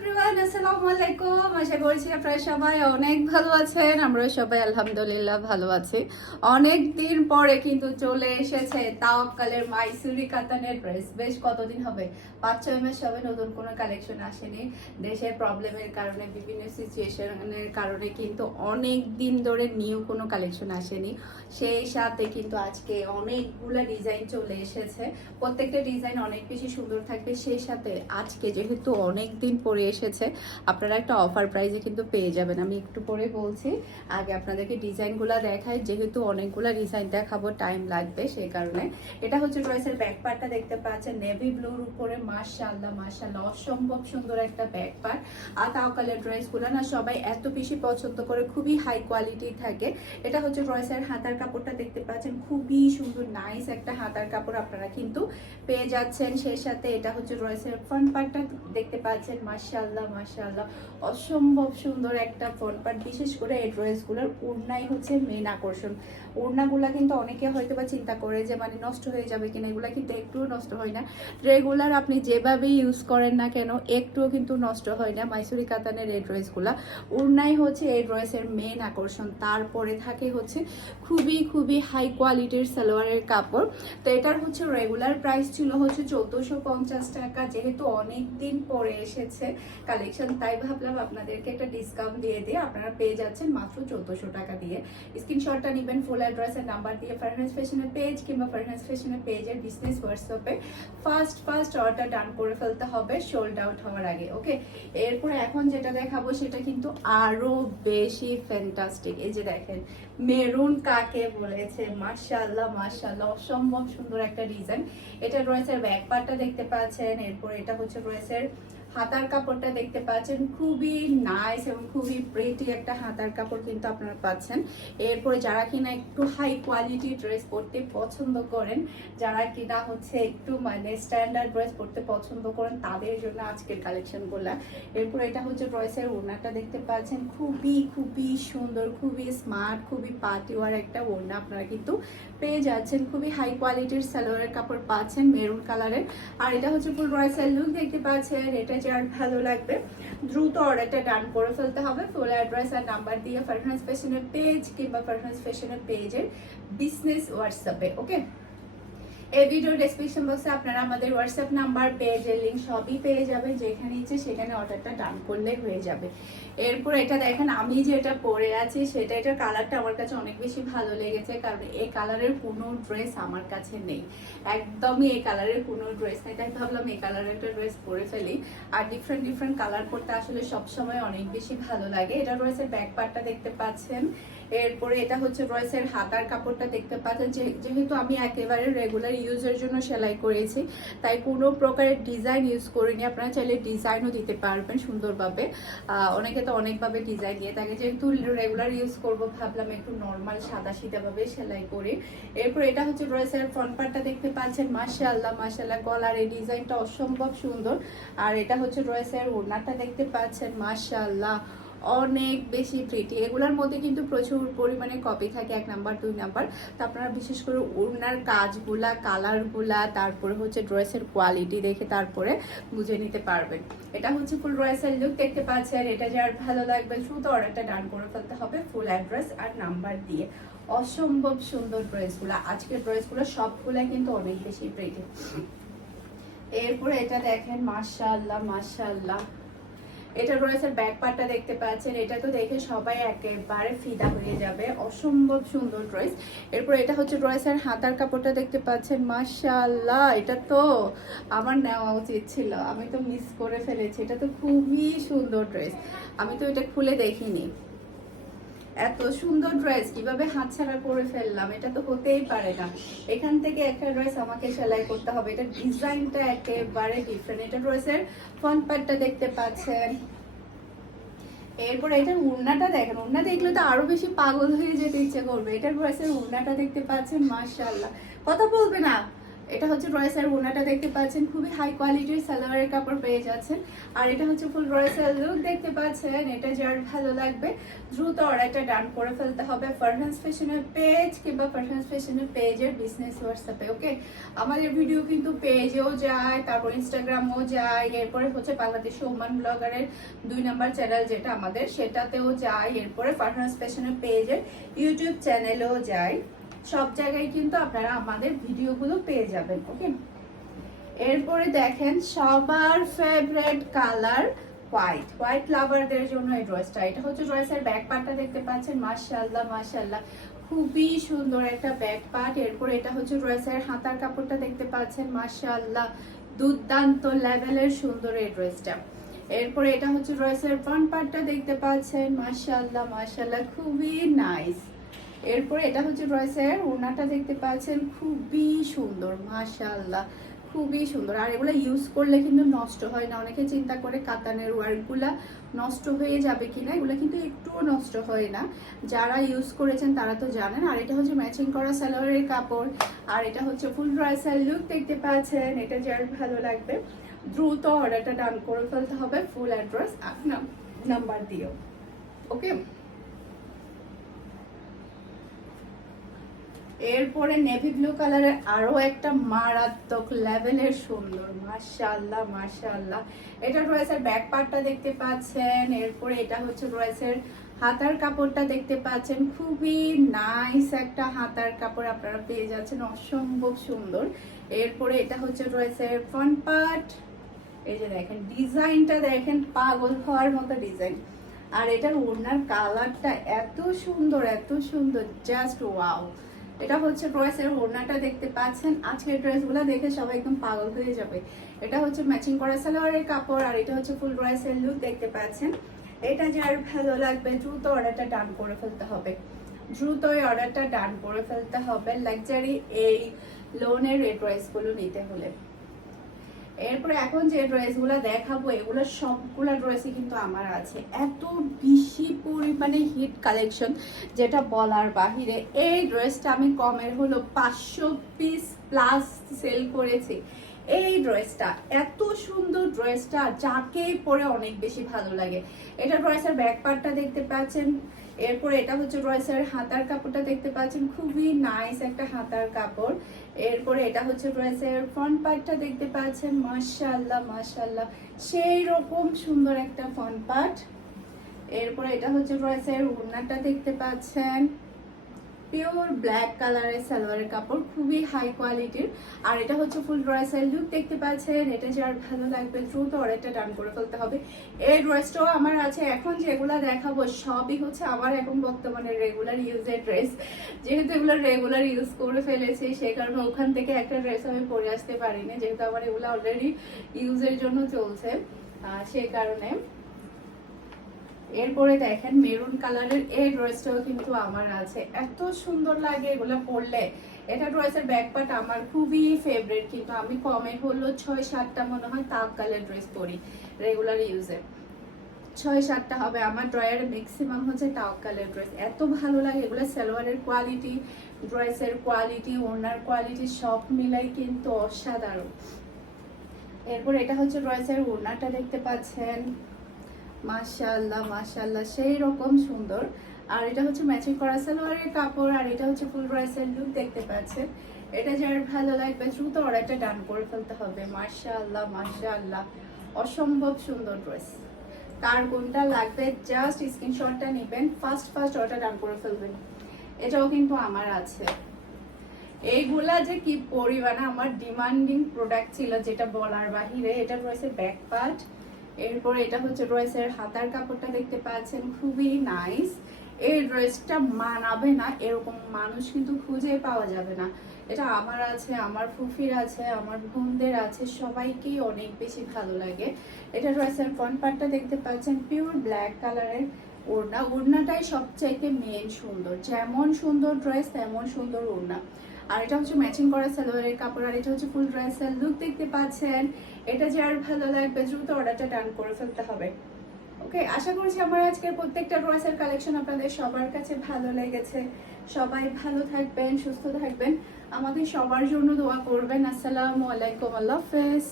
Everyone, আসসালামু আলাইকুম। আশা করছি আপনারা সবাই অনেক ভালো আছেন। আমরা সবাই আলহামদুলিল্লাহ ভালো আছি। অনেক দিন পরে কিন্তু চলে এসেছে তাওয়াক্কালের মাইসুরি কাতানের ড্রেস। বেশ কতদিন হবে, 5-6 মাস হবে নতুন কোনো কালেকশন আসেনি। দেশের প্রবলেমের কারণে, বিভিন্ন সিচুয়েশনের কারণে কিন্তু অনেক দিন ধরে নিউ কোনো কালেকশন আসেনি। সেই সাথে কিন্তু আজকে অনেকগুলো ডিজাইন চলে এসেছে। প্রত্যেকটা ডিজাইন অনেক বেশি সুন্দর থাকবে। সেই সাথে আজকে যেহেতু অনেক দিন পরে এসেছে, আপনারা একটা অফার প্রাইসে কিন্তু পেয়ে যাবেন। আমি একটু পরে বলছি, আগে আপনাদেরকে ডিজাইনগুলো দেখাই। যেহেতু অনেকগুলো ডিজাইন দেখাবো, টাইম লাগবে, সেই কারণে। এটা হচ্ছে ড্রেসের ব্যাক পার্টটা দেখতে পাচ্ছেন নেভি ব্লুর উপরে। মাশাআল্লাহ মাশাআল্লাহ, অসম্ভব সুন্দর একটা ব্যাক পার্ট। আর তাওয়াক্কালের ড্রেসগুলো না সবাই এত বেশি পছন্দ করে, খুবই হাই কোয়ালিটি থাকে। এটা হচ্ছে ড্রেসের হাতার কাপড়টা দেখতে পাচ্ছেন, খুবই সুন্দর নাইস একটা হাতার কাপড় আপনারা কিন্তু পেয়ে যাচ্ছেন। সেই সাথে এটা হচ্ছে ড্রেসের ফ্রন্ট পার্টটা দেখতে পাচ্ছেন। মাশাআল্লাহ মাশাআল্লাহ, অসম্ভব সুন্দর একটা ফ্রন্ট পার্ট। বিশেষ করে এই ড্রেসগুলোর ওড়নাই হচ্ছে মেন আকর্ষণ। ওড়নাগুলা কিন্তু অনেকে হয়তো বা চিন্তা করে যে মানে নষ্ট হয়ে যাবে কিনা, এগুলা কিন্তু একটুও নষ্ট হয় না। রেগুলার আপনি যেভাবে ইউজ করেন না কেন, একটুও কিন্তু নষ্ট হয় না মাইসুরি কাতানের এই ড্রেসগুলা। ওড়নাই হচ্ছে এই ড্রেসের মেন আকর্ষণ। তারপরে থাকে হচ্ছে খুবই খুবই হাই কোয়ালিটির সালোয়ারের কাপড়। তো এটার হচ্ছে রেগুলার প্রাইস ছিল হচ্ছে 1450 টাকা। যেহেতু অনেক দিন পরে এসেছে কালেকশন, তাই ভাবলাম আপনাদেরকে একটা ডিসকাউন্ট দিয়ে আপনারা পেয়ে যাচ্ছেন মাত্র 1400 টাকা দিয়ে। স্ক্রিনশটটা নেবেন ফুল অ্যাড্রেস এর নাম্বার দিয়ে ফারহানাস ফ্যাশনের পেজ কিংবা ফারহানাস ফ্যাশনের পেজের বিজনেস হোয়াটসঅ্যাপে ফার্স্ট অর্ডার ডান করে ফেলতে হবে সোল্ড আউট হওয়ার আগে। ওকে, এরপরে এখন যেটা দেখাবো সেটা কিন্তু আরো বেশি ফ্যান্টাস্টিক। এই যে দেখেন, মেরুন কাকে বলেছে, মাশাআল্লাহ মাশাআল্লাহ, অসম্ভব সুন্দর একটা ডিজাইন। এটা ড্রেসের ব্যাক পার্টটা দেখতে পাচ্ছেন। এরপর এটা হচ্ছে ড্রেসের হাতার কাপড়টা দেখতে পাচ্ছেন, খুবই নাইস এবং খুবই প্রিটি একটা হাতার কাপড় কিন্তু আপনারা পাচ্ছেন। এরপরে যারা কিনা একটু হাই কোয়ালিটি ড্রেস পরতে পছন্দ করেন, যারা কিনা হচ্ছে একটু মানে স্ট্যান্ডার্ড ড্রেস পরতে পছন্দ করেন, তাদের জন্য আজকের কালেকশনগুলো। এরপর এটা হচ্ছে ড্রেসের ওড়নাটা দেখতে পাচ্ছেন, খুবই খুবই সুন্দর, খুবই স্মার্ট, খুবই পার্টি ওয়ার একটা ওড়না আপনারা কিন্তু পেয়ে যাচ্ছেন। খুবই হাই কোয়ালিটির সালোয়ারের কাপড় পাচ্ছেন মেরুন কালারের। আর এটা হচ্ছে ফুল ড্রেসের লুক দেখতে পাচ্ছেন। এটা যার ভালো লাগবে দ্রুত অর্ডারটা ডান করে ফেলতে হবে ফুল অ্যাড্রেস আর নাম্বার দিয়ে ফারহানাস ফ্যাশনের পেজ কিংবা ফারহানাস ফ্যাশনের পেজের বিজনেস হোয়াটসঅ্যাপে। ওকে, এই ভিডিও ডেসক্রিপশন বক্সে আপনারা আমাদের হোয়াটসঅ্যাপ নাম্বার, পেজের লিঙ্ক সবই পেয়ে যাবেন। যেখানে ইচ্ছে সেখানে অর্ডারটা ডান করলে হয়ে যাবে। এরপর এটা দেখেন, আমি যেটা পরে আছি সেটা, এটার কালারটা আমার কাছে অনেক বেশি ভালো লেগেছে, কারণ এই কালারের কোনো ড্রেস আমার কাছে নেই। একদমই এই কালারের কোনো ড্রেস নেই, তাই ভাবলাম এই কালারের একটা ড্রেস পরে ফেলি। আর ডিফারেন্ট কালার পরতে আসলে সবসময় অনেক বেশি ভালো লাগে। এটা ড্রেসের ব্যাক পার্টটা দেখতে পাচ্ছেন। এরপরে এটা হচ্ছে ড্রেসের হাতার কাপড়টা দেখতে পাচ্ছেন। যেহেতু আমি একেবারে রেগুলার ইউজের জন্য সেলাই করেছি, তাই কোনো প্রকারের ডিজাইন ইউজ করিনি। আপনারা চাইলে ডিজাইনও দিতে পারবেন সুন্দরভাবে। অনেকে তো অনেকভাবে ডিজাইন দিয়ে থাকে, যেহেতু রেগুলার ইউজ করব ভাবলাম একটু নর্মাল সাদা সিধাভাবে সেলাই করি। এরপর এটা হচ্ছে ড্রেসের ফ্রন্ট পার্টটা দেখতে পাচ্ছেন। মাশাআল্লাহ মাশাআল্লাহ, গলার এই ডিজাইনটা অসম্ভব সুন্দর। আর এটা হচ্ছে ড্রেসের ওড়নাটা দেখতে পাচ্ছেন। মাশাআল্লাহ, অনেক বেশি প্রিটি। এগুলোর মধ্যে কিন্তু প্রচুর পরিমাণে কপি থাকে, 1 নাম্বার 2 নাম্বার। তো আপনারা বিশেষ করে ওড়নার কাজগুলা, কালারগুলা, তারপরে হচ্ছে ড্রেসের কোয়ালিটি দেখে তারপরে বুঝে নিতে পারবেন। এটা হচ্ছে ফুল ড্রেসের লুক দেখতে পাচ্ছেন। এটা যার ভালো লাগবে দ্রুত অর্ডারটা ডান করে ফেলতে হবে ফুল অ্যাড্রেস আর নাম্বার দিয়ে। অসম্ভব সুন্দর ড্রেসগুলো, আজকের ড্রেসগুলো সবগুলা কিন্তু অনেক বেশি প্রিটি। এরপরে এটা দেখেন, মাশাআল্লাহ মাশাআল্লাহ, এটা ড্রেসের ব্যাক পার্টটা দেখতে পাচ্ছেন। এটা তো দেখে সবাই একেবারে ফিদা হয়ে যাবে, অসম্ভব সুন্দর ড্রেস। এরপর এটা হচ্ছে ড্রেসের হাতার কাপড়টা দেখতে পাচ্ছেন। মাশাআল্লাহ, এটা তো আমার নেওয়া উচিত ছিল, আমি তো মিস করে ফেলেছি। এটা তো খুবই সুন্দর ড্রেস, আমি তো এটা খুলে দেখিনি। এত সুন্দর ড্রেস কিভাবে হাতছাড়া করে ফেললাম, এটা তো হতেই পারে না। এখান থেকে একটা ড্রেস আমাকে সেলাই করতে হবে। এটা ডিজাইনটা একেবারে ডিফারেন্ট। এটা ড্রেসের ফ্রন্ট পার্টটা দেখতে পাচ্ছেন। এরপর এটার উড়নাটা দেখেন, উড়না দেখলে তো আরো বেশি পাগল হয়ে যেতে ইচ্ছে করবে। এটার ড্রেসের উড়নাটা দেখতে পাচ্ছেন। মাশাআল্লাহ, কথা বলবে না, এটা হচ্ছে ড্রেসের ওড়নাটা দেখতে পাচ্ছেন, খুবই হাই কোয়ালিটির সালোয়ারের কাপড় পেয়ে যাচ্ছেন। আর এটা হচ্ছে ফুল ড্রেসের লুক দেখতে পাচ্ছেন। এটা যার ভালো লাগবে দ্রুত অর্ডারটা ডান করে ফেলতে হবে ফারহানস ফ্যাশনের পেজ কিংবা ফারহানস ফ্যাশনের পেজের বিজনেস হোয়াটসঅ্যাপে। ওকে, আমাদের ভিডিও কিন্তু পেজেও যায়, তারপর ইনস্টাগ্রামেও যায়, এরপরে হচ্ছে বাংলাদেশি ওমান ব্লগারের 2 নাম্বার চ্যানেল যেটা আমাদের, সেটাতেও যায়, এরপরে ফারহানস ফ্যাশনের পেজের ইউটিউব চ্যানেলেও যায়। সব জায়গায় কিন্তু আপনারা আমাদের ভিডিওগুলো পেয়ে যাবেন। ওকে, এরপরে দেখেন সবার ফেভারিট কালার হোয়াইট। হোয়াইট লাভারদের জন্য এই ড্রেসটা। এটা হচ্ছে ড্রেসের ব্যাক পার্টটা দেখতে পাচ্ছেন, মাশাআল্লাহ মাশাআল্লাহ খুবই সুন্দর একটা ব্যাক পার্ট। এরপরে এটা হচ্ছে ড্রেসের হাতার কাপড়টা দেখতে পাচ্ছেন, মাশাআল্লাহ দুর্দান্ত লেভেলের সুন্দর এই ড্রেসটা। এরপরে এটা হচ্ছে ড্রেসের ফ্রন্ট পার্টটা দেখতে পাচ্ছেন, মাশাআল্লাহ মাশাআল্লাহ খুবই নাইস। এরপরে এটা হচ্ছে ড্রেসের ওড়নাটা দেখতে পাচ্ছেন, খুবই সুন্দর মাশাআল্লাহ খুবই সুন্দর। আর এগুলো ইউজ করলে কিন্তু নষ্ট হয় না। অনেকে চিন্তা করে কাতানের ওয়ার্কগুলা নষ্ট হয়ে যাবে কিনা, এগুলো কিন্তু একটুও নষ্ট হয় না। যারা ইউজ করেছেন তারা তো জানেন। আর এটা হচ্ছে ম্যাচিং করা সালোয়ারের কাপড়। আর এটা হচ্ছে ফুল ড্রেসের লুক দেখতে পাচ্ছেন। এটা যার ভালো লাগবে দ্রুত অর্ডারটা ডান করে ফেলতে হবে ফুল অ্যাড্রেস নাম্বার দিও। ওকে, এরপরে নেভি ব্লু কালারের আরো একটা মারাত্মক লেভেলের সুন্দর, মাশাআল্লাহ মাশাআল্লাহ। এটা ড্রেসের ব্যাক পার্টটা দেখতে পাচ্ছেন। এরপরে এটা হচ্ছে ড্রেসের হাতার কাপড়টা দেখতে পাচ্ছেন, খুবই নাইস একটা হাতার কাপড় আপনারা পেয়ে যাচ্ছেন, অসম্ভব সুন্দর। এরপরে এটা হচ্ছে ড্রেসের ফ্রন্ট পার্ট। এই যে দেখেন ডিজাইনটা দেখেন, পাগল হওয়ার মতো ডিজাইন। আর এটার ওড়নার কালারটা এত সুন্দর এত সুন্দর, জাস্ট ওয়াও। এটা হচ্ছে ড্রেসের ওড়নাটা দেখতে পাচ্ছেন। আজকের ড্রেসগুলো দেখে সবাই একদম পাগল হয়ে যাবে। এটা হচ্ছে ম্যাচিং করা সালোয়ারের কাপড়। আর এটা হচ্ছে ফুল ড্রেসের লুক দেখতে পাচ্ছেন। এটা যার ভালো লাগবে দ্রুত অর্ডারটা ডান করে ফেলতে হবে, দ্রুতই অর্ডারটা ডান করে ফেলতে হবে লাক্সারি এই লোনের এই ড্রেসগুলো নিতে হলে। এরপরে এখন যে ড্রেসগুলো দেখাবো এগুলো সবগুলা ড্রেসই কিন্তু আমার আছে, এত বেশি পরিমাণে হিট কালেকশন যেটা বলার বাহিরে। এই ড্রেসটা আমি কমের হলো 500 পিস প্লাস সেল করেছি। এই ড্রেসটা এত সুন্দর, ড্রেসটা যাকে পরে অনেক বেশি ভালো লাগে। এটা ড্রেসের ব্যাক পার্টটা দেখতে পাচ্ছেন। এরপরে এটা হচ্ছে ড্রেসের হাতার কাপড়টা দেখতে পাচ্ছেন, খুবই নাইস একটা হাতার কাপড়। এরপরে এটা হচ্ছে ড্রেসের ফ্রন্ট পার্টটা দেখতে পাচ্ছেন, মাশাআল্লাহ মাশাআল্লাহ সেই রকম সুন্দর একটা ফ্রন্ট পার্ট। এরপরে এটা হচ্ছে ড্রেসের ওড়নাটা দেখতে পাচ্ছেন, পিওর ব্ল্যাক কালারের সালোয়ারের কাপড়, খুবই হাই কোয়ালিটির। আর এটা হচ্ছে ফুল ড্রেসের লুক দেখতে পাচ্ছেন। এটা যার ভালো লাগবে দ্রুত অর্ডারটা ডান করে ফেলতে হবে। এই ড্রেসটাও আমার আছে। এখন যেগুলো দেখাবো সবই হচ্ছে আমার এখন বর্তমানে রেগুলার ইউজের ড্রেস, যেহেতু এগুলো রেগুলার ইউজ করে ফেলেছি সেই কারণে ওখান থেকে একটা ড্রেস আমি পরে আসতে পারিনি, যেহেতু আমার এগুলো অলরেডি ইউজের জন্য চলছে সেই কারণে। এরপরে দেখেন মেরুন কালারের এই ড্রেসটাও কিন্তু আমার আছে, এত সুন্দর লাগে এগুলো পরলে। এটা ড্রেসের ব্যাক পার্ট আমার খুবই ফেভারিট, কিন্তু আমি কমে হলো 6-7টা মনে হয় তাওয়াক্কালের ড্রেস পরি রেগুলার ইউজে। 6-7টা হবে আমার ড্রয়ারে, ম্যাক্সিমাম হচ্ছে তাওয়াক্কালের ড্রেস। এত ভালো লাগে এগুলো, সালোয়ারের কোয়ালিটি, ড্রেসের কোয়ালিটি, ওড়নার কোয়ালিটি সব মিলাই কিন্তু অসাধারণ। এরপর এটা হচ্ছে ড্রেসের ওড়নাটা দেখতে পাচ্ছেন, মাশাআল্লাহ মাশাআল্লাহ সেই রকম সুন্দর। আর এটা হচ্ছে ম্যাচিং করা সালোয়ারের কাপড়। আর এটা হচ্ছে ফুল ড্রেসের লুক দেখতে পাচ্ছেন। এটা যার ভালো লাগবে দ্রুত অর্ডারটা ডান করে ফেলতে হবে। মাশাআল্লাহ মাশাআল্লাহ অসম্ভব সুন্দর ড্রেস। কার কোনটা লাগবে জাস্ট স্ক্রিনশটটা নেবেন, ফার্স্ট অর্ডার ডান করে ফেলবেন। এটাও কিন্তু আমার আছে। এইগুলা যে কি পরিমাণে আমার ডিমান্ডিং প্রোডাক্ট ছিল যেটা বলার বাহিরে। এটা রয়েছে ব্যাক পার্ট। এরপরে এটা হচ্ছে ড্রেসের হাতার কাপড়টা দেখতে পাচ্ছেন, খুবই নাইস। এই ড্রেসটা মানাবে না এরকম মানুষ কিন্তু খুঁজে পাওয়া যাবে না। এটা আমার আছে, আমার ফুফির আছে, আমার বোনদের আছে, সবাইকেই অনেক বেশি ভালো লাগে। এটা ড্রেসের ফ্রন্ট পার্টটা দেখতে পাচ্ছেন, পিওর ব্ল্যাক কালারের ওড়না। ওড়নাটাই সবচাইতে মেন সুন্দর, যেমন সুন্দর ড্রেস তেমন সুন্দর ওড়না। আর এটা হচ্ছে ম্যাচিং করা সালোয়ারের কাপড়। আর এটা হচ্ছে ফুল ড্রেসের লুক দেখতে পাচ্ছেন। এটা যার ভালো লাগবে দ্রুত অর্ডারটা ডান করে ফেলতে হবে। ওকে, আশা করছি আমার আজকের প্রত্যেকটা ড্রেসের কালেকশন আপনাদের সবার কাছে ভালো লেগেছে। সবাই ভালো থাকবেন, সুস্থ থাকবেন, আমাদের সবার জন্য দোয়া করবেন। আসসালামু আলাইকুম, আল্লাহ হাফেজ।